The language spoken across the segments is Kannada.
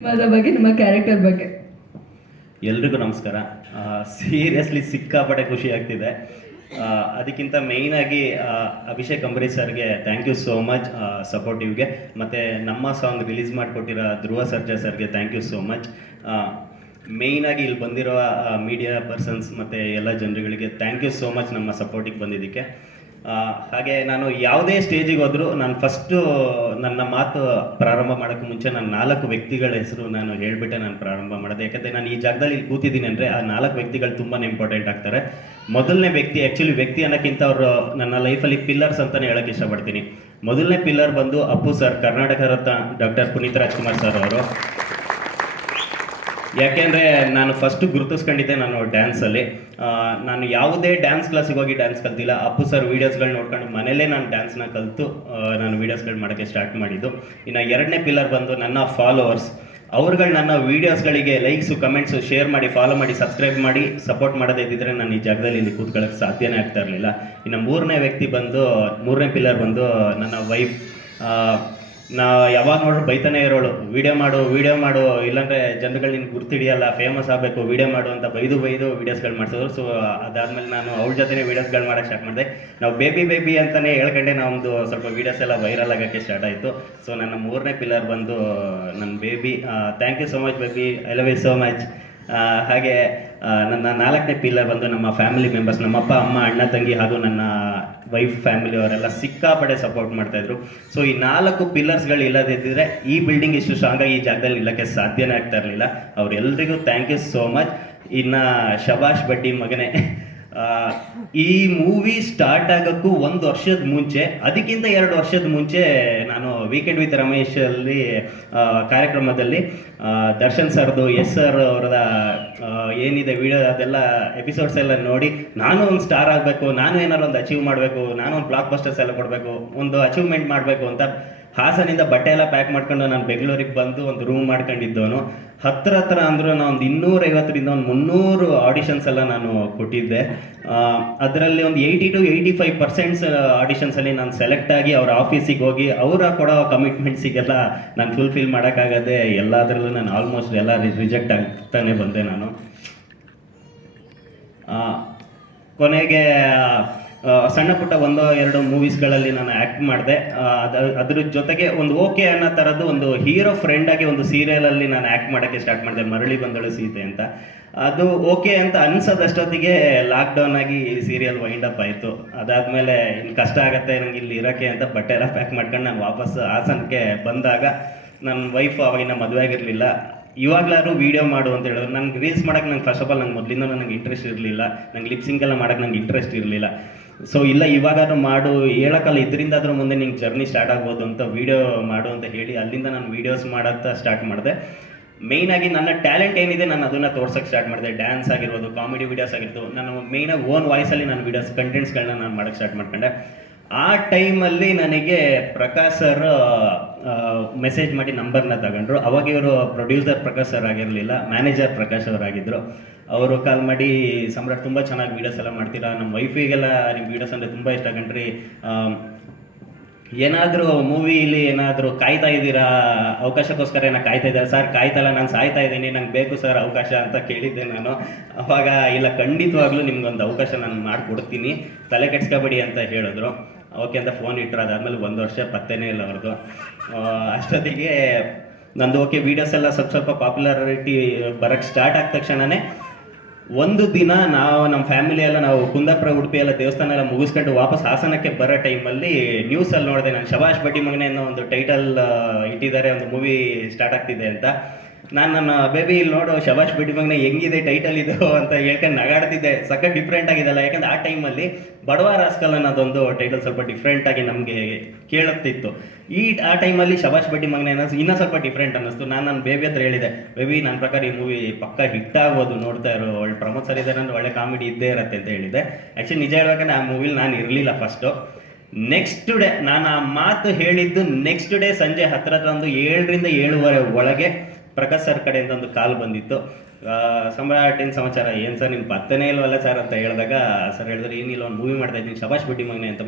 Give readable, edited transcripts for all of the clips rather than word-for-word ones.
ಬಗ್ಗೆ ನಿಮ್ಮ ಕ್ಯಾರೆಕ್ಟರ್ ಬಗ್ಗೆ ಎಲ್ರಿಗೂ ನಮಸ್ಕಾರ. ಸೀರಿಯಸ್ಲಿ ಸಿಕ್ಕಾಪಟ್ಟೆ ಖುಷಿ ಆಗ್ತಿದೆ. ಅದಕ್ಕಿಂತ ಮೇಯ್ನಾಗಿ ಅಭಿಷೇಕ್ ಅಂಬರೀಶ್ ಸರ್ಗೆ ಥ್ಯಾಂಕ್ ಯು ಸೋ ಮಚ್ ಸಪೋರ್ಟಿವ್ಗೆ, ಮತ್ತು ನಮ್ಮ ಸಾಂಗ್ ರಿಲೀಸ್ ಮಾಡಿಕೊಟ್ಟಿರೋ ಧ್ರುವ ಸರ್ಜಾ ಸರ್ಗೆ ಥ್ಯಾಂಕ್ ಯು ಸೋ ಮಚ್. ಮೇಯ್ನಾಗಿ ಇಲ್ಲಿ ಬಂದಿರೋ ಮೀಡಿಯಾ ಪರ್ಸನ್ಸ್ ಮತ್ತು ಎಲ್ಲ ಜನರುಗಳಿಗೆ ಥ್ಯಾಂಕ್ ಯು ಸೋ ಮಚ್ ನಮ್ಮ ಸಪೋರ್ಟಿಗೆ ಬಂದಿದ್ದಕ್ಕೆ. ಹಾಗೆ ನಾನು ಯಾವುದೇ ಸ್ಟೇಜಿಗೆ ಹೋದರೂ ನಾನು ಫಸ್ಟು ನನ್ನ ಮಾತು ಪ್ರಾರಂಭ ಮಾಡೋಕ್ಕೆ ಮುಂಚೆ ನಾನು 4 ವ್ಯಕ್ತಿಗಳ ಹೆಸರು ನಾನು ಹೇಳಿಬಿಟ್ಟೆ ನಾನು ಪ್ರಾರಂಭ ಮಾಡೋದು. ಯಾಕಂದರೆ ನಾನು ಈ ಜಾಗದಲ್ಲಿ ಇಲ್ಲಿ ಕೂತಿದ್ದೀನಿ ಅಂದರೆ ಆ 4 ವ್ಯಕ್ತಿಗಳು ತುಂಬಾ ಇಂಪಾರ್ಟೆಂಟ್ ಆಗ್ತಾರೆ. ಮೊದಲನೇ ವ್ಯಕ್ತಿ, ಆ್ಯಕ್ಚುಲಿ ವ್ಯಕ್ತಿ ಅನ್ನೋಕ್ಕಿಂತ ಅವರು ನನ್ನ ಲೈಫಲ್ಲಿ ಪಿಲ್ಲರ್ಸ್ ಅಂತಲೇ ಹೇಳೋಕ್ಕೆ ಇಷ್ಟಪಡ್ತೀನಿ. ಮೊದಲನೇ ಪಿಲ್ಲರ್ ಬಂದು Appu sir, Karnataka Ratna doctor Puneeth Rajkumar sir ಅವರು. ಯಾಕೆಂದರೆ ನಾನು ಫಸ್ಟು ಗುರುತಿಸ್ಕೊಂಡಿದ್ದೆ ನಾನು ಡ್ಯಾನ್ಸಲ್ಲಿ. ನಾನು ಯಾವುದೇ ಡ್ಯಾನ್ಸ್ ಕ್ಲಾಸಿಗೆ ಹೋಗಿ ಡ್ಯಾನ್ಸ್ ಕಲ್ತಿಲ್ಲ. ಅಪ್ಪು ಸರ್ ವೀಡಿಯೋಸ್ಗಳು ನೋಡ್ಕೊಂಡು ಮನೇಲೇ ನಾನು ಡ್ಯಾನ್ಸ್ನ ಕಲಿತು ನಾನು ವೀಡಿಯೋಸ್ಗಳು ಮಾಡೋಕ್ಕೆ ಸ್ಟಾರ್ಟ್ ಮಾಡಿದ್ದು. ಇನ್ನು ಎರಡನೇ ಪಿಲ್ಲರ್ ಬಂದು ನನ್ನ ಫಾಲೋವರ್ಸ್. ಅವ್ರುಗಳು ನನ್ನ ವೀಡಿಯೋಸ್ಗಳಿಗೆ ಲೈಕ್ಸು, ಕಮೆಂಟ್ಸು, ಶೇರ್ ಮಾಡಿ, ಫಾಲೋ ಮಾಡಿ, ಸಬ್ಸ್ಕ್ರೈಬ್ ಮಾಡಿ ಸಪೋರ್ಟ್ ಮಾಡೋದೇ ಇದ್ದಿದ್ರೆ ನಾನು ಈ ಜಾಗದಲ್ಲಿ ಇಲ್ಲಿ ಕೂತ್ಕೊಳ್ಳೋಕ್ಕೆ ಸಾಧ್ಯನೇ ಆಗ್ತಾ ಇರಲಿಲ್ಲ. ಇನ್ನು ಮೂರನೇ ಪಿಲ್ಲರ್ ಬಂದು ನನ್ನ ವೈಫ್. ನಾ ಯಾವಾಗ ನೋಡ್ರು ಬೈತಾನೆ ಇರೋಳು, ವಿಡಿಯೋ ಮಾಡು ಇಲ್ಲಾಂದರೆ ಜನರುಗಳು ನಿನ್ಗೆ ಗುರ್ತಿಡಿಯಲ್ಲ, ಫೇಮಸ್ ಆಗಬೇಕು, ವಿಡಿಯೋ ಮಾಡು ಅಂತ ಬೈದು ವೀಡಿಯೋಸ್ಗಳು ಮಾಡಿಸಿದ್ರು. ಸೊ ಅದಾದಮೇಲೆ ನಾನು ಅವಳ ಜೊತೆ ವೀಡಿಯೋಸ್ಗಳು ಮಾಡೋಕ್ಕೆ ಸ್ಟಾರ್ಟ್ ಮಾಡಿದೆ. ನಾವು ಬೇಬಿ ಅಂತಲೇ ಹೇಳ್ಕೊಂಡೆ ನಮ್ಮದು ಸ್ವಲ್ಪ ವೀಡಿಯೋಸ್ ಎಲ್ಲ ವೈರಲ್ ಆಗೋಕ್ಕೆ ಸ್ಟಾರ್ಟ್ ಆಯಿತು. ಸೊ ನನ್ನ ಮೂರನೇ ಪಿಲ್ಲರ್ ಬಂದು ನನ್ನ baby. Thank you so much baby, I love you so much. ಹಾಗೆ ನನ್ನ 4ನೇ ಪಿಲ್ಲರ್ ಬಂದು ನಮ್ಮ ಫ್ಯಾಮಿಲಿ ಮೆಂಬರ್ಸ್, ನಮ್ಮಪ್ಪ, ಅಮ್ಮ, ಅಣ್ಣ, ತಂಗಿ ಹಾಗೂ ನನ್ನ ವೈಫ್ ಫ್ಯಾಮಿಲಿ ಅವರೆಲ್ಲ ಸಿಕ್ಕಾಪಟ್ಟೆ ಸಪೋರ್ಟ್ ಮಾಡ್ತಾಯಿದ್ರು. ಸೊ ಈ 4 ಪಿಲ್ಲರ್ಸ್ಗಳು ಇಲ್ಲದಿದ್ದರೆ ಈ ಬಿಲ್ಡಿಂಗ್ ಇಷ್ಟು ಸ್ಟ್ರಾಂಗಾಗಿ ಈ ಜಾಗದಲ್ಲಿ ಇಲ್ಲಕ್ಕೆ ಸಾಧ್ಯನೇ ಆಗ್ತಾ ಇರಲಿಲ್ಲ. ಅವರೆಲ್ಲರಿಗೂ ಥ್ಯಾಂಕ್ ಯು ಸೋ ಮಚ್. ಇನ್ನು ಶಬಾಷ್ ಬಡ್ಡಿ ಮಗನೇ, ಈ ಮೂವಿ ಸ್ಟಾರ್ಟ್ ಆಗೋಕ್ಕೂ 1 ವರ್ಷದ ಮುಂಚೆ, ಅದಕ್ಕಿಂತ 2 ವರ್ಷದ ಮುಂಚೆ ನಾನು ವೀಕೆಂಡ್ ವಿತ್ ರಮೇಶ್ ಅಲ್ಲಿ ಕಾರ್ಯಕ್ರಮದಲ್ಲಿ ದರ್ಶನ್ ಸರ್ದು, ಎಸ್ ಸರ್ ಅವರದ ಏನಿದೆ ವಿಡಿಯೋ ಅದೆಲ್ಲ ಎಪಿಸೋಡ್ಸ್ ಎಲ್ಲ ನೋಡಿ ನಾನು ಒಂದು ಸ್ಟಾರ್ ಆಗಬೇಕು, ನಾನು ಏನಾದ್ರು ಒಂದು ಅಚೀವ್ ಮಾಡಬೇಕು, ನಾನು ಒಂದು ಬ್ಲಾಕ್ ಬಸ್ಟರ್ಸ್ ಎಲ್ಲ ಕೊಡಬೇಕು, ಒಂದು ಅಚೀವ್ಮೆಂಟ್ ಮಾಡಬೇಕು ಅಂತ ಹಾಸನಿಂದ ಬಟ್ಟೆ ಎಲ್ಲ ಪ್ಯಾಕ್ ಮಾಡ್ಕೊಂಡು ನಾನು ಬೆಂಗಳೂರಿಗೆ ಬಂದು ಒಂದು ರೂಮ್ ಮಾಡ್ಕೊಂಡಿದ್ದವನು. ಹತ್ರ ಅಂದರೂ ನಾನು ಒಂದು 250ರಿಂದ ಒಂದು 300 ಆಡಿಷನ್ಸ್ ಎಲ್ಲ ನಾನು ಕೊಟ್ಟಿದ್ದೆ. ಅದರಲ್ಲಿ ಒಂದು 80 to 85% ಆಡಿಷನ್ಸಲ್ಲಿ ನಾನು ಸೆಲೆಕ್ಟ್ ಆಗಿ ಅವ್ರ ಆಫೀಸಿಗೆ ಹೋಗಿ ಅವರ ಕೊಡೋ ಕಮಿಟ್ಮೆಂಟ್ಸಿಗೆಲ್ಲ ನಾನು ಫುಲ್ಫಿಲ್ ಮಾಡೋಕ್ಕಾಗದೆ ಎಲ್ಲದರಲ್ಲೂ ನಾನು ಆಲ್ಮೋಸ್ಟ್ ಎಲ್ಲ ರಿಜೆಕ್ಟ್ ಆಗ್ತಾನೆ ಬಂದೆ ನಾನು. ಕೊನೆಗೆ ಸಣ್ಣ ಪುಟ್ಟ 1-2 ಮೂವೀಸ್ಗಳಲ್ಲಿ ನಾನು ಆ್ಯಕ್ಟ್ ಮಾಡಿದೆ. ಅದ್ರ ಜೊತೆಗೆ ಒಂದು ಓಕೆ ಅನ್ನೋ ಥರದ್ದು ಒಂದು ಹೀರೋ ಫ್ರೆಂಡ್ ಆಗಿ ಒಂದು ಸೀರಿಯಲಲ್ಲಿ ನಾನು ಆ್ಯಕ್ಟ್ ಮಾಡೋಕ್ಕೆ ಸ್ಟಾರ್ಟ್ ಮಾಡಿದೆ, ಮರಳಿ ಬಂದಳು ಸೀತೆ ಅಂತ. ಅದು ಓಕೆ ಅಂತ ಅನ್ಸೋದಷ್ಟೊತ್ತಿಗೆ ಲಾಕ್ಡೌನ್ ಆಗಿ ಸೀರಿಯಲ್ ವೈಂಡ್ ಅಪ್ ಆಯಿತು. ಅದಾದಮೇಲೆ ಇನ್ನು ಕಷ್ಟ ಆಗುತ್ತೆ ನನಗೆ ಇಲ್ಲಿ ಇರೋಕ್ಕೆ ಅಂತ ಬಟ್ಟೆ ಎಲ್ಲ ಪ್ಯಾಕ್ ಮಾಡ್ಕೊಂಡು ನಾನು ವಾಪಸ್ ಹಾಸನಕ್ಕೆ ಬಂದಾಗ ನನ್ನ ವೈಫ್ ಅವಾಗಿನ ಮದುವೆ ಆಗಿರಲಿಲ್ಲ. ಇವಾಗಲಾದ್ರು ವೀಡಿಯೋ ಮಾಡು ಅಂತ ಹೇಳಿದ್ರು. ನಂಗೆ ರೀಲ್ಸ್ ಮಾಡೋಕ್ಕೆ ನಂಗೆ ಫಸ್ಟ್ ಆಫ್ ಆಲ್ ನಂಗೆ ಮೊದಲಿಂದ ನನಗೆ ಇಂಟ್ರೆಸ್ಟ್ ಇರಲಿಲ್ಲ, ನಂಗೆ ಲಿಪ್ಸಿಂಗ್ ಎಲ್ಲ ಮಾಡೋಕ್ಕೆ ನಂಗೆ ಇಂಟ್ರೆಸ್ಟ್ ಇರಲಿಲ್ಲ. ಸೊ ಇಲ್ಲ ಇವಾಗಾದ್ರೂ ಮಾಡು, ಹೇಳೋಕ್ಕಲ್ಲ, ಇದರಿಂದಾದ್ರೂ ಮುಂದೆ ನಿಂಗೆ ಜರ್ನಿ ಸ್ಟಾರ್ಟ್ ಆಗ್ಬೋದು ಅಂತ ವೀಡಿಯೋ ಮಾಡು ಅಂತ ಹೇಳಿ ಅಲ್ಲಿಂದ ನಾನು ವೀಡಿಯೋಸ್ ಮಾಡೋಕ್ಕೆ ಸ್ಟಾರ್ಟ್ ಮಾಡಿದೆ. ಮೇಯ್ನಾಗಿ ನನ್ನ ಟ್ಯಾಲೆಂಟ್ ಏನಿದೆ ನಾನು ಅದನ್ನು ತೋರ್ಸೋಕ್ಕೆ ಸ್ಟಾರ್ಟ್ ಮಾಡಿದೆ. ಡ್ಯಾನ್ಸ್ ಆಗಿರ್ಬೋದು, ಕಾಮಿಡಿ ವೀಡಿಯೋಸ್ ಆಗಿರ್ಬೋದು, ನಾನು ಮೇಯ್ನಾಗಿ ಓನ್ ವಾಯ್ಸಲ್ಲಿ ನಾನು ವೀಡಿಯೋಸ್ ಕಂಟೆಂಟ್ಸ್ಗಳನ್ನ ನಾನು ಮಾಡೋಕ್ಕೆ ಸ್ಟಾರ್ಟ್ ಮಾಡ್ಕೊಂಡೆ. ಆ ಟೈಮಲ್ಲಿ ನನಗೆ ಪ್ರಕಾಶ್ ಸರ್ ಮೆಸೇಜ್ ಮಾಡಿ ನಂಬರ್ನ ತಗೊಂಡ್ರು. ಅವಾಗ ಇವರು ಪ್ರೊಡ್ಯೂಸರ್ ಪ್ರಕಾಶ್ ಸರ್ ಆಗಿರಲಿಲ್ಲ, ಮ್ಯಾನೇಜರ್ ಪ್ರಕಾಶ್ ಅವರಾಗಿದ್ದರು. ಅವರು ಕಾಲ್ ಮಾಡಿ, ಸಮ್ರಾಟ್ ತುಂಬ ಚೆನ್ನಾಗಿ ವೀಡಿಯೋಸ್ ಎಲ್ಲ ಮಾಡ್ತೀರಾ, ನಮ್ಮ ವೈಫಿಗೆಲ್ಲ ನಿಮ್ಮ ವೀಡಿಯೋಸ್ ಅಂದರೆ ತುಂಬ ಇಷ್ಟ ಕಣ್ರಿ, ಏನಾದರೂ ಮೂವಿಲಿ ಏನಾದರೂ ಕಾಯ್ತಾ ಇದ್ದೀರಾ, ಅವಕಾಶಕ್ಕೋಸ್ಕರ ಏನೋ ಕಾಯ್ತಾ ಇದ್ದಾರೆ? ಸರ್ ಕಾಯ್ತಲ್ಲ, ನಾನು ಸಾಯ್ತಾ ಇದ್ದೀನಿ, ನಂಗೆ ಬೇಕು ಸರ್ ಅವಕಾಶ ಅಂತ ಕೇಳಿದ್ದೆ ನಾನು. ಅವಾಗ ಇಲ್ಲ ಖಂಡಿತವಾಗ್ಲೂ ನಿಮ್ಗೊಂದು ಅವಕಾಶ ನಾನು ಮಾಡಿಕೊಡ್ತೀನಿ, ತಲೆ ಕೆಡ್ಸ್ಕೊಬೇಡಿ ಅಂತ ಹೇಳಿದ್ರು. ಓಕೆ ಅಂತ ಫೋನ್ ಇಟ್ಟರು. ಅದಾದಮೇಲೆ 1 ವರ್ಷ ಪತ್ತೆನೇ ಇಲ್ಲ ಅವ್ರದ್ದು. ಅಷ್ಟೊತ್ತಿಗೆ ನಂದು ಓಕೆ ವೀಡಿಯೋಸ್ ಎಲ್ಲ ಸ್ವಲ್ಪ ಪಾಪ್ಯುಲಾರಿಟಿ ಬರೋಕ್ಕೆ ಸ್ಟಾರ್ಟ್ ಆದ ತಕ್ಷಣವೇ ಒಂದು ದಿನ ನಮ್ಮ ಫ್ಯಾಮಿಲಿ ಎಲ್ಲ ನಾವು ಕುಂದಾಪುರ, ಉಡುಪಿ ಎಲ್ಲ ದೇವಸ್ಥಾನ ಎಲ್ಲ ಮುಗಿಸ್ಕೊಂಡು ವಾಪಸ್ ಹಾಸನಕ್ಕೆ ಬರೋ ಟೈಮಲ್ಲಿ ನ್ಯೂಸಲ್ಲಿ ನೋಡಿದೆ ನಾನು, ಶಬಾಷ್ ಬಡ್ಡಿ ಮಗನೇ ಅನ್ನೋ ಒಂದು ಟೈಟಲ್ ಇಟ್ಟಿದ್ದಾರೆ, ಒಂದು ಮೂವಿ ಸ್ಟಾರ್ಟ್ ಆಗ್ತಿದೆ ಅಂತ. ನಾನು ನನ್ನ ಬೇಬಿ ಇಲ್ಲಿ ನೋಡು ಶಬಾಷ್ ಬಡ್ಡಿ ಮಗನೇ ಹೆಂಗಿದೆ ಟೈಟಲ್ ಇದು ಅಂತ ಹೇಳ್ಕೊಂಡು ನಗಾಡ್ತಿದ್ದೆ. ಸಖತ್ ಡಿಫ್ರೆಂಟ್ ಆಗಿದೆಲ್ಲ. ಯಾಕಂದರೆ ಆ ಟೈಮಲ್ಲಿ ಬಡವ ರಾಸ್ಕಲ್ ಅನ್ನೋದೊಂದು ಟೈಟಲ್ ಸ್ವಲ್ಪ ಡಿಫ್ರೆಂಟಾಗಿ ನಮಗೆ ಕೇಳುತ್ತಿತ್ತು. ಆ ಟೈಮಲ್ಲಿ ಶಬಾಷ್ ಬಡ್ಡಿ ಮಗನೇ ಅನ್ನೋದು ಇನ್ನೂ ಸ್ವಲ್ಪ ಡಿಫ್ರೆಂಟ್ ಅನ್ನಿಸ್ತು. ನಾನು ನನ್ನ ಬೇಬಿ ಹತ್ರ ಹೇಳಿದೆ, ಬೇಬಿ ನನ್ನ ಪ್ರಕಾರ ಈ ಮೂವಿ ಪಕ್ಕ ಹಿಟ್ ಆಗ್ಬೋದು, ನೋಡ್ತಾ ಇರೋ, ಒಳ್ಳೆ ಪ್ರಮೋದ್ ಸರ್ ಇದ್ದಾರೆ ಅಂದರೆ ಒಳ್ಳೆ ಕಾಮಿಡಿ ಇದ್ದೇ ಇರುತ್ತೆ ಅಂತ ಹೇಳಿದೆ. ಆ್ಯಕ್ಚುಲಿ ನಿಜ ಹೇಳ್ಬೇಕಂದ್ರೆ ಆ ಮೂವಿಲಿ ನಾನು ಇರಲಿಲ್ಲ ಫಸ್ಟು. ನೆಕ್ಸ್ಟ್ ಡೇ ನಾನು ಆ ಮಾತು ಹೇಳಿದ್ದು ನೆಕ್ಸ್ಟ್ ಡೇ ಸಂಜೆ 7 7ರಿಂದ 7:30 ಒಳಗೆ ಪ್ರಕಾಶ್ ಸರ್ ಕಡೆಯಿಂದ ಒಂದು ಕಾಲ್ ಬಂದಿತ್ತು. ಸಮ್ರಾಟ್ ಏನು ಸಮಾಚಾರ, ಏನು ಸರ್ ನಿಮ್ಮ ಪತ್ತೆನೇ ಇಲ್ವಲ್ಲ ಸರ್ ಅಂತ ಹೇಳಿದಾಗ ಸರ್ ಹೇಳಿದ್ರೆ, ಏನಿಲ್ಲ ಒಂದು ಮೂವಿ ಮಾಡ್ತಾ ಇದ್ದೀನಿ ಶಬಾಷ್ ಬಡ್ಡಿ ಮಗನೇ ಅಂತ.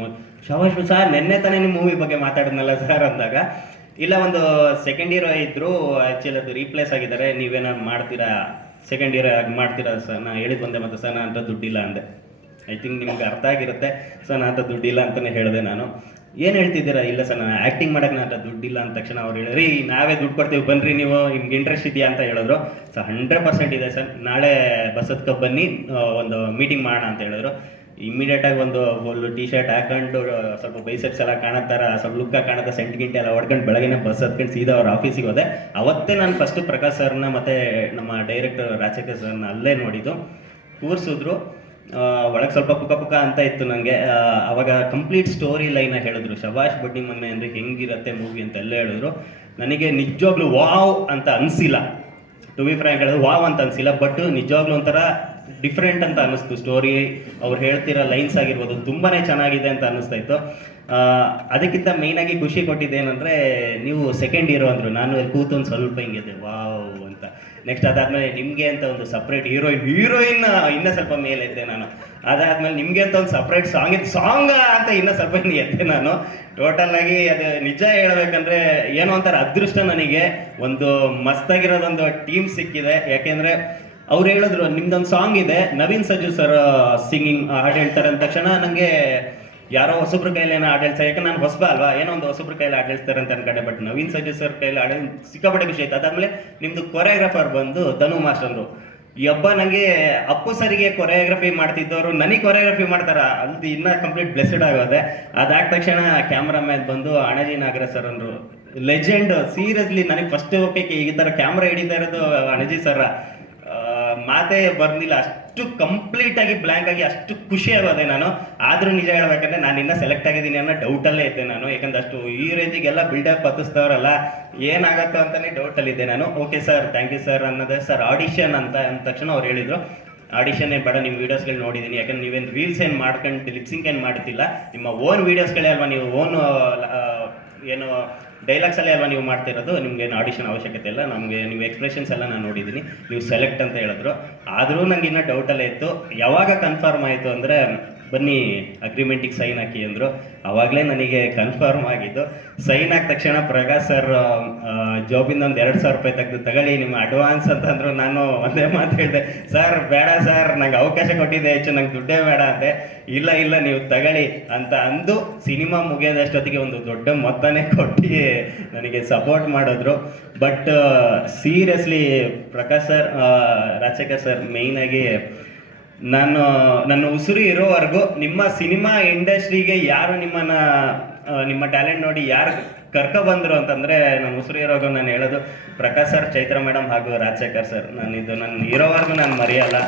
ಶಬಾಷ್ ಸರ್ ನೆನ್ನೆ ತಾನೇ ನಿಮ್ಮ ಮೂವಿ ಬಗ್ಗೆ ಮಾತಾಡಿದ್ನಲ್ಲ ಸರ್ ಅಂದಾಗ, ಇಲ್ಲ ಒಂದು ಸೆಕೆಂಡ್ ಹೀರೋ ಇದ್ರು, ಆ್ಯಕ್ಚುಲಿ ಅದು ರೀಪ್ಲೇಸ್ ಆಗಿದ್ದಾರೆ, ನೀವೇನಾದ್ರು ಮಾಡ್ತೀರಾ ಸೆಕೆಂಡ್ ಹೀರೋ ಆಗಿ ಮಾಡ್ತೀರಾ ಸರ್? ನಾನು ಹೇಳಿದ್ ಬಂದೆ ಮತ್ತೆ ಸರ್, ನಾನು ಅಂತ ದುಡ್ಡಿಲ್ಲ ಅಂದೆ. ಐ ಥಿಂಕ್ ನಿಮ್ಗೆ ಅರ್ಥ ಆಗಿರುತ್ತೆ. ಸೊ ನಾನು ಅಂತ ದುಡ್ಡಿಲ್ಲ ಅಂತಲೇ ಹೇಳಿದೆ ನಾನು. ಏನು ಹೇಳ್ತಿದ್ದೀರಾ? ಇಲ್ಲ ಸರ್, ನಾನು ಆ್ಯಕ್ಟಿಂಗ್ ಮಾಡೋಕ್ಕೆ ನಾನು ಅಂತ ದುಡ್ಡಿಲ್ಲ ಅಂದ ತಕ್ಷಣ ಅವ್ರು ಹೇಳಿದ್ರಿ, ನಾವೇ ದುಡ್ಡು ಕೊಡ್ತೀವಿ ಬನ್ನಿರಿ, ನೀವು ನಿಮ್ಗೆ ಇಂಟ್ರೆಸ್ಟ್ ಇದೆಯಾ ಅಂತ ಹೇಳಿದ್ರು. ಸೊ 100% ಇದೆ ಸರ್, ನಾಳೆ ಬಸ್ ಹತ್ಕೊಂಡು ಬನ್ನಿ, ಒಂದು ಮೀಟಿಂಗ್ ಮಾಡೋಣ ಅಂತ ಹೇಳಿದ್ರು. ಇಮಿಡಿಯೇಟಾಗಿ ಒಂದು ಫುಲ್ ಟಿ ಶರ್ಟ್ ಹಾಕೊಂಡು ಸ್ವಲ್ಪ ಬೈಸೆಪ್ಸ್ ಎಲ್ಲ ಕಾಣತ್ತಾರ, ಸ್ವಲ್ಪ ಲುಕ್ಕಾಗಿ ಕಾಣುತ್ತೆ, ಸೆಂಟ್ ಗಿಂಟೆ ಎಲ್ಲ ಹೊಡ್ಕೊಂಡು ಬೆಳಗ್ಗೆ ಬಸ್ ಹತ್ಕೊಂಡು ಸೀದಾ ಅವ್ರ ಆಫೀಸಿಗೆ ಹೋದೆ. ಅವತ್ತೇ ನಾನು ಫಸ್ಟು ಪ್ರಕಾಶ್ ಸರ್ನ ಮತ್ತು ನಮ್ಮ ಡೈರೆಕ್ಟರ್ ರಾಜಶೇಖರ್ ಸರ್ನ ಅಲ್ಲೇ ನೋಡಿದ್ದು. ಕೂರಿಸಿದ್ರು, ಒಳಗೆ ಸ್ವಲ್ಪ ಪುಕ್ಕ ಅಂತ ಇತ್ತು ನನಗೆ. ಅವಾಗ ಕಂಪ್ಲೀಟ್ ಸ್ಟೋರಿ ಲೈನ ಹೇಳಿದ್ರು, ಶಬಾಷ್ ಬಡ್ಡಿ ಮಗನೆ ಅಂದರೆ ಹೆಂಗಿರುತ್ತೆ ಮೂವಿ ಅಂತೆಲ್ಲ ಹೇಳಿದ್ರು. ನನಗೆ ನಿಜವಾಗ್ಲೂ ವಾವ್ ಅಂತ ಅನಿಸಿಲ್ಲ, ಟು ಬಿ ಫ್ರ್ಯಾಂಕ್ ಹೇಳಿದ್ರು ವಾವ್ ಅಂತ ಅನಿಸಿಲ್ಲ, ಬಟ್ ನಿಜವಾಗ್ಲೂ ಒಂಥರ ಡಿಫ್ರೆಂಟ್ ಅಂತ ಅನ್ನಿಸ್ತು. ಸ್ಟೋರಿ ಅವ್ರು ಹೇಳ್ತಿರೋ ಲೈನ್ಸ್ ಆಗಿರ್ಬೋದು ತುಂಬಾ ಚೆನ್ನಾಗಿದೆ ಅಂತ ಅನ್ನಿಸ್ತಾ ಇತ್ತು. ಅದಕ್ಕಿಂತ ಮೇಯ್ನಾಗಿ ಖುಷಿ ಕೊಟ್ಟಿದ್ದೇನೆಂದರೆ, ನೀವು ಸೆಕೆಂಡ್ ಹೀರೋ ಅಂದರು. ನಾನು ಕೂತು ಒಂದು ಸ್ವಲ್ಪ ಹಿಂಗಿದೆ ವಾವ್ ಅಂತ. ನೆಕ್ಸ್ಟ್ ಅದಾದಮೇಲೆ ನಿಮಗೆ ಅಂತ ಒಂದು ಸಪ್ರೇಟ್ ಹೀರೋಯಿನ್ ಇನ್ನೂ ಸ್ವಲ್ಪ ಮೇಲೆ ಇದ್ದೆ ನಾನು. ಅದಾದಮೇಲೆ ನಿಮಗೆ ಅಂತ ಒಂದು ಸಪ್ರೇಟ್ ಸಾಂಗ್ ಅಂತ ಇನ್ನೂ ಸ್ವಲ್ಪ ಎದ್ದೆ ನಾನು. ಟೋಟಲ್ ಆಗಿ ಅದು ನಿಜ ಹೇಳ್ಬೇಕಂದ್ರೆ ಏನೋ ಒಂಥರ ಅದೃಷ್ಟ ನನಗೆ. ಒಂದು ಮಸ್ತಾಗಿರೋದೊಂದು ಟೀಮ್ ಸಿಕ್ಕಿದೆ. ಯಾಕೆಂದರೆ ಅವ್ರು ಹೇಳಿದ್ರು, ನಿಮ್ದೊಂದು ಸಾಂಗ್ ಇದೆ, ನವೀನ್ ಸಜ್ಜು ಸರ್ ಸಿಂಗಿಂಗ್ ಹಾಡು ಹೇಳ್ತಾರೆ ಅಂದ ತಕ್ಷಣ ನನಗೆ ಯಾರೋ ಹೊಸಬ್ರ ಕೈಲಿ ಏನೋ ಹಾಡು ಹೇಳ್ತಾರೆ. ಯಾಕಂದ್ರೆ ನಾನು ಹೊಸಬ ಅಲ್ವಾ, ಏನೋ ಒಂದು ಹೊಸಬ್ರ ಕೈಲಿ ಹಾಡು ಹೇಳ್ತಾರೆ ಅಂತ ಅನ್ಕೊಂಡೆ. ಬಟ್ ನವೀನ್ ಸಜ್ಜು ಸರ್ ಕೈಲಿ ಹಾಡು ಸಿಕ್ಕಾಪಟ್ಟೆ ಖುಷಿ ಆಯ್ತು. ಅದಾದ್ಮೇಲೆ ನಿಮ್ದು ಕೊರಿಯೋಗ್ರಾಫರ್ ಬಂದು ಧನು ಮಾಸ್ಟರ್. ಈ ಹಬ್ಬ ನನಗೆ ಅಪ್ಪು ಸರಿಗೆ ಕೊರಿಯೋಗ್ರಫಿ ಮಾಡ್ತಿದ್ದವರು ನನಗೆ ಕೊರಿಯೋಗ್ರಫಿ ಮಾಡ್ತಾರ ಅದು ಇನ್ನೂ ಕಂಪ್ಲೀಟ್ ಬ್ಲೆಸ್ಡ್ ಆಗೋದೆ. ಅದಾದ ತಕ್ಷಣ ಕ್ಯಾಮ್ರಾಮ್ಯಾನ್ ಬಂದು ಅಣಜಿ ನಾಗರಾಜ್ ಸರ್ ಅಂದರು, ಲೆಜೆಂಡ್. ಸೀರಿಯಸ್ಲಿ ನನಗೆ ಫಸ್ಟ್ ಓಕೆ ಈ ಥರ ಕ್ಯಾಮ್ರಾ ಹಿಡಿತಾ ಇರೋದು ಅಣಜಿ ಸರ್. ಮಾತೇ ಬರ್ಲಿಲ್ಲ, ಅಷ್ಟು ಕಂಪ್ಲೀಟ್ ಆಗಿ ಬ್ಲ್ಯಾಂಕ್ ಆಗಿ ಅಷ್ಟು ಖುಷಿ ಆಗೋದೆ ನಾನು. ಆದ್ರೂ ನಿಜ ಹೇಳ್ಬೇಕಂದ್ರೆ ನಾನು ಇನ್ನೂ ಸೆಲೆಕ್ಟ್ ಆಗಿದ್ದೀನಿ ಅನ್ನೋ ಡೌಟಲ್ಲೇ ಇದ್ದೆ ನಾನು. ಯಾಕಂದ್ರೆ ಅಷ್ಟು ಈ ರೇಂಜಿಗೆಲ್ಲ ಬಿಲ್ಡಪ್ ಹತ್ತಿಸ್ತವ್ರಲ್ಲ, ಏನಾಗತ್ತೋ ಅಂತಾನೆ ಡೌಟಲ್ಲಿದ್ದೆ ನಾನು. Okay sir, thank you sir ಅನ್ನೋದೇ. ಸರ್ ಆಡಿಷನ್ ಅಂತ ಅಂದ ತಕ್ಷಣ ಅವ್ರು ಹೇಳಿದ್ರು, ಆಡಿಷನ್ ಏನು ಬೇಡ, ನಿಮ್ಮ ವೀಡಿಯೋಸ್ಗಳು ನೋಡಿದ್ದೀನಿ. ಯಾಕಂದ್ರೆ ನೀವೇನು ರೀಲ್ಸ್ ಏನು ಮಾಡ್ಕೊಂಡು ಲಿಪ್ಸಿಂಗ್ ಏನು ಮಾಡ್ತಿಲ್ಲ, ನಿಮ್ಮ ಓನ್ ವೀಡಿಯೋಸ್ಗಳೇ ಅಲ್ವಾ, ನೀವು ಓನ್ ಏನು ಡೈಲಾಗ್ಸ್ ಅಲ್ಲೇ ಅಲ್ವಾ ನೀವು ಮಾಡ್ತಿರೋದು, ನಿಮ್ಗೆ ಏನು ಆಡಿಷನ್ ಅವಶ್ಯಕತೆ ಇಲ್ಲ, ನಮಗೆ ನೀವು ಎಕ್ಸ್ಪ್ರೆಷನ್ಸ್ ಎಲ್ಲ ನಾನು ನೋಡಿದ್ದೀನಿ, ನೀವು ಸೆಲೆಕ್ಟ್ ಅಂತ ಹೇಳಿದ್ರು. ಆದರೂ ನಂಗೆ ಇನ್ನೂ ಡೌಟಲ್ಲೇ ಇತ್ತು. ಯಾವಾಗ ಕನ್ಫರ್ಮ್ ಆಯಿತು ಅಂದರೆ, ಬನ್ನಿ ಅಗ್ರಿಮೆಂಟಿಗೆ ಸೈನ್ ಹಾಕಿ ಅಂದರು. ಆವಾಗಲೇ ನನಗೆ ಕನ್ಫರ್ಮ್ ಆಗಿದ್ದು. ಸೈನ್ ಹಾಕಿದ ತಕ್ಷಣ ಪ್ರಕಾಶ್ ಸರ್ ಜಾಬಿಂದ ಒಂದು 2,000 ರೂಪಾಯಿ ತೆಗೆದು ತಗೊಳ್ಳಿ ನಿಮ್ಮ ಅಡ್ವಾನ್ಸ್ ಅಂತ ಅಂದರು. ನಾನು ಒಂದೇ ಮಾತು ಹೇಳಿದೆ, ಸರ್ ಬೇಡ ಸರ್, ನಂಗೆ ಅವಕಾಶ ಕೊಟ್ಟಿದ್ದೆ ಹೆಚ್ಚು, ನಂಗೆ ದುಡ್ಡೇ ಬೇಡ ಅಂತೆ. ಇಲ್ಲ ನೀವು ತಗೊಳ್ಳಿ ಅಂತ ಅಂದು ಸಿನಿಮಾ ಮುಗಿಯೋದಷ್ಟೊತ್ತಿಗೆ ಒಂದು ದೊಡ್ಡ ಮೊತ್ತನೇ ಕೊಟ್ಟು ನನಗೆ ಸಪೋರ್ಟ್ ಮಾಡಿದ್ರು. But seriously Prakash sir, Rajashekar sir ಮೇಯ್ನಾಗಿ ನನ್ನ ಉಸಿರು ಇರೋವರೆಗೂ ನಿಮ್ಮ ಸಿನಿಮಾ ಇಂಡಸ್ಟ್ರಿಗೆ ಯಾರು ನಿಮ್ಮ ಟ್ಯಾಲೆಂಟ್ ನೋಡಿ ಯಾರು ಬಂದರು ಅಂತಂದರೆ, ನನ್ನ ಉಸಿರು ಇರೋವರೆಗೂ ನಾನು ಹೇಳೋದು ಪ್ರಕಾಶ್ ಸರ್, ಚೈತ್ರ ಮೇಡಮ್ ಹಾಗೂ ರಾಜಶೇಖರ್ ಸರ್. ನನ್ನ ಇರೋವರೆಗೂ ನಾನು ಮರೆಯಲ್ಲ.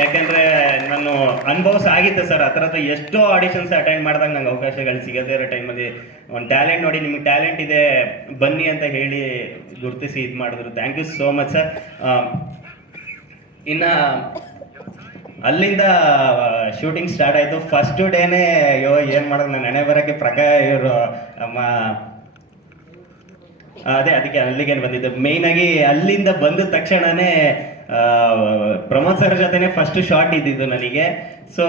ಯಾಕೆಂದರೆ ನಾನು ಅನುಭವಿಸ ಆಗಿತ್ತು ಸರ್. ಆ ಥರದ ಎಷ್ಟೋ ಆಡಿಷನ್ಸ್ ಅಟೆಂಡ್ ಮಾಡಿದಾಗ ನಂಗೆ ಅವಕಾಶಗಳು ಸಿಗದೇ ಇರೋ ಟೈಮಲ್ಲಿ ಒಂದು ಟ್ಯಾಲೆಂಟ್ ನೋಡಿ, ನಿಮಗೆ ಟ್ಯಾಲೆಂಟ್ ಇದೆ ಬನ್ನಿ ಅಂತ ಹೇಳಿ ಗುರುತಿಸಿ ಇದು ಮಾಡಿದ್ರು. Thank you so much sir. ಇನ್ನು ಅಲ್ಲಿಂದ ಶೂಟಿಂಗ್ ಸ್ಟಾರ್ಟ್ ಆಯಿತು. ಫಸ್ಟ್ ಡೇನೇ ಅಯ್ಯೋ ಏನು ಮಾಡೋದು, ನನ್ನ ಹಣೆ ಬರೋಕ್ಕೆ ಇವರು ಅದಕ್ಕೆ ಅಲ್ಲಿಗೇನು ಬಂದಿದ್ದು. ಮೇಯ್ನಾಗಿ ಅಲ್ಲಿಂದ ಬಂದ ತಕ್ಷಣವೇ ಪ್ರಮೋದ್ ಸರ್ ಜೊತೆನೆ ಫಸ್ಟ್ ಶಾರ್ಟ್ ಇದ್ದಿದ್ದು ನನಗೆ. ಸೊ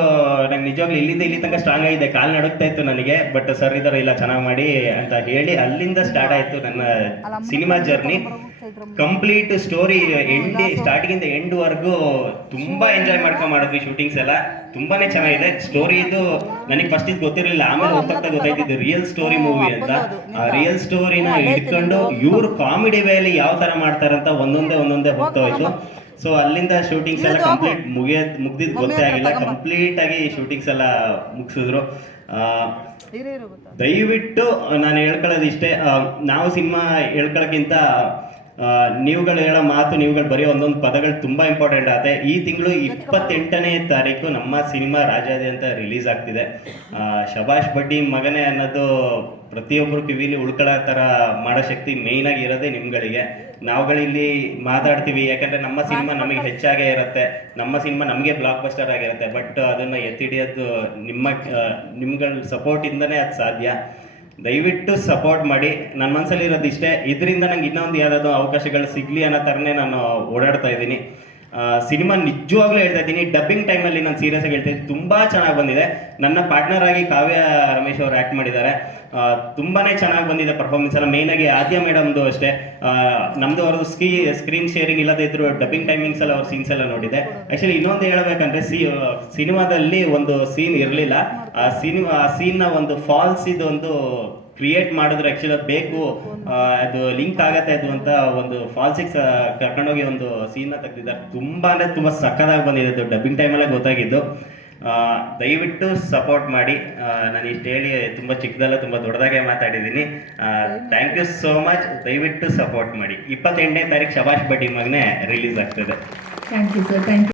ನಂಗೆ ನಿಜವಾಗ್ಲೂ ಇಲ್ಲಿ ತನಕ ಸ್ಟ್ರಾಂಗ್ ಆಗಿದೆ, ಕಾಲು ನಡುಕ್ತಾ ಇತ್ತು ನನಗೆ. ಬಟ್ ಸರ್ ಇದ್ದಾರೆ, ಇಲ್ಲ ಚೆನ್ನಾಗಿ ಮಾಡಿ ಅಂತ ಹೇಳಿ ಅಲ್ಲಿಂದ ಸ್ಟಾರ್ಟ್ ಆಯಿತು ನನ್ನ ಸಿನಿಮಾ ಜರ್ನಿ. ಕಂಪ್ಲೀಟ್ ಸ್ಟೋರಿ ಸ್ಟಾರ್ಟಿಂಗಿಂದ ಎಂಡ್ವರೆಗೂ ತುಂಬಾ ಎಂಜಾಯ್ ಮಾಡಿದ್ವಿ. ಶೂಟಿಂಗ್ಸ್ ಎಲ್ಲ ತುಂಬಾನೇ ಚೆನ್ನಾಗಿದೆ. ಸ್ಟೋರಿ ಇದು ನನಗೆ ಫಸ್ಟ್ ಇದು ಗೊತ್ತಿರಲಿಲ್ಲ, ಆಮೇಲೆ ಹೋಗ್ತಾ ಗೊತ್ತಾಯ್ತಿದ್ದು ರಿಯಲ್ ಸ್ಟೋರಿ ಮೂವಿ ಅಂತ. ಆ ರಿಯಲ್ ಸ್ಟೋರಿನ ಇಟ್ಕೊಂಡು ಇವ್ರು ಕಾಮಿಡಿ ವೇಲಿ ಯಾವ ತರ ಮಾಡ್ತಾರಂತ ಒಂದೊಂದೇ ಹೋಗ್ತಾ ಹೋಯ್ತು. ಸೊ ಅಲ್ಲಿಂದ ಶೂಟಿಂಗ್ಸ್ ಎಲ್ಲ ಕಂಪ್ಲೀಟ್ ಮುಗ್ದಿದ್ದು ಗೊತ್ತೇ ಆಗಿಲ್ಲ. ಕಂಪ್ಲೀಟ್ ಆಗಿ ಶೂಟಿಂಗ್ಸ್ ಎಲ್ಲ ಮುಗಿಸಿದ್ರು. ದಯವಿಟ್ಟು ನಾನು ಹೇಳ್ಕೊಳ್ಳೋದು ಇಷ್ಟೇ, ನಾವು ಸಿನಿಮಾ ಹೇಳ್ಕೊಳ್ಳೋಕ್ಕಿಂತ ನೀವುಗಳು ಹೇಳೋ ಮಾತು, ನೀವುಗಳು ಬರೆಯೋ ಒಂದೊಂದು ಪದಗಳು ತುಂಬಾ ಇಂಪಾರ್ಟೆಂಟ್ ಆಗುತ್ತೆ. ಈ ತಿಂಗಳು 28ನೇ ತಾರೀಕು ನಮ್ಮ ಸಿನಿಮಾ ರಾಜ್ಯಾದ್ಯಂತ ರಿಲೀಸ್ ಆಗ್ತಿದೆ. ಶಬಾಷ್ ಬಡ್ಡಿ ಮಗನೇ ಅನ್ನೋದು ಪ್ರತಿಯೊಬ್ಬರು ಕಿವಿಲಿ ಉಳ್ಕೊಳ್ಳೋ ಥರ ಮಾಡೋ ಶಕ್ತಿ ಮೇಯ್ನ್ ಆಗಿ ಇರೋದೇ ನಿಮ್ಗಳಿಗೆ. ನಾವುಗಳಿಲ್ಲಿ ಮಾತಾಡ್ತೀವಿ ಯಾಕಂದ್ರೆ ನಮ್ಮ ಸಿನಿಮಾ ನಮಗೆ ಹೆಚ್ಚಾಗೇ ಇರುತ್ತೆ, ನಮ್ಮ ಸಿನಿಮಾ ನಮಗೆ ಬ್ಲಾಕ್ ಬಸ್ಟರ್ ಆಗಿರುತ್ತೆ. ಬಟ್ ಅದನ್ನ ಎತ್ತಿಡಿಯೋದು ನಿಮ್ಗಳ ಸಪೋರ್ಟ್ ಇಂದನೇ ಅದು ಸಾಧ್ಯ. ದಯವಿಟ್ಟು ಸಪೋರ್ಟ್ ಮಾಡಿ. ನನ್ನ ಮನಸ್ಸಲ್ಲಿ ಇರೋದು ಇಷ್ಟೇ, ಇದರಿಂದ ನಂಗೆ ಇನ್ನೊಂದು ಯಾವುದಾದ್ರು ಅವಕಾಶಗಳು ಸಿಗಲಿ ಅನ್ನೋ ಥರನೇ ನಾನು ಓಡಾಡ್ತಾ ಇದ್ದೀನಿ. ಸಿನಿಮಾ ನಿಜವಾಗ್ಲೂ ಹೇಳ್ತಾ ಇದ್ದೀನಿ, ಡಬ್ಬಿಂಗ್ ಟೈಮಲ್ಲಿ ನಾನು ಸೀರಿಯಸ್ ಆಗಿ ಹೇಳ್ತಾ ಇದ್ದೀನಿ, ತುಂಬ ಚೆನ್ನಾಗಿ ಬಂದಿದೆ. ನನ್ನ ಪಾರ್ಟ್ನರ್ ಆಗಿ ಕಾವ್ಯ ರಮೇಶ್ ಅವರು ಆ್ಯಕ್ಟ್ ಮಾಡಿದ್ದಾರೆ. ತುಂಬಾನೇ ಚೆನ್ನಾಗಿ ಬಂದಿದೆ ಪರ್ಫಾರ್ಮೆನ್ಸ್ ಎಲ್ಲ. ಮೇಯ್ನಾಗಿ ಆದ್ಯ ಮೇಡಮ್ದು ಅಷ್ಟೇ, ನಮ್ದು ಅವ್ರದ್ದು ಸ್ಕ್ರೀನ್ ಶೇರಿಂಗ್ ಇಲ್ಲದೇ ಇದ್ರು ಡಬ್ಬಿಂಗ್ ಟೈಮಿಂಗ್ಸ್ ಎಲ್ಲ ಅವ್ರ ಸೀನ್ಸ್ ಎಲ್ಲ ನೋಡಿದೆ. ಆ್ಯಕ್ಚುಲಿ ಇನ್ನೊಂದು ಹೇಳ್ಬೇಕಂದ್ರೆ ಸಿನಿಮಾದಲ್ಲಿ ಒಂದು ಸೀನ್ ಇರಲಿಲ್ಲ. ಆ ಸೀನ್ನ ಒಂದು ಫಾಲ್ಸ್ ಇದೊಂದು ಕ್ರಿಯೇಟ್ ಮಾಡಿದ್ರೆ ಆ್ಯಕ್ಚುಲಿ ಅದು ಬೇಕು, ಅದು ಲಿಂಕ್ ಆಗತ್ತೆ ಅದು ಅಂತ ಒಂದು ಫಾಲ್ಸಿಗೆ ಕರ್ಕೊಂಡೋಗಿ ಒಂದು ಸೀನ್ನ ತೆಗೆದಿದ್ದಾರೆ. ತುಂಬ ಅಂದರೆ ತುಂಬ ಸಕ್ಕದಾಗಿ ಬಂದಿದೆ. ಅದು ಡಬ್ಬಿಂಗ್ ಟೈಮಲ್ಲೇ ಗೊತ್ತಾಗಿದ್ದು. ದಯವಿಟ್ಟು ಸಪೋರ್ಟ್ ಮಾಡಿ. ನಾನು ಇಷ್ಟು ಹೇಳಿ ತುಂಬ ಚಿಕ್ಕದಲ್ಲ, ತುಂಬ ದೊಡ್ಡದಾಗೆ ಮಾತಾಡಿದ್ದೀನಿ. Thank you so much. ದಯವಿಟ್ಟು ಸಪೋರ್ಟ್ ಮಾಡಿ. 28ನೇ ತಾರೀಕು ಶಬಾಷ್ ಬಡ್ಡಿ ಮಗನೇ ರಿಲೀಸ್ ಆಗ್ತದೆ. Thank you sir, thank you.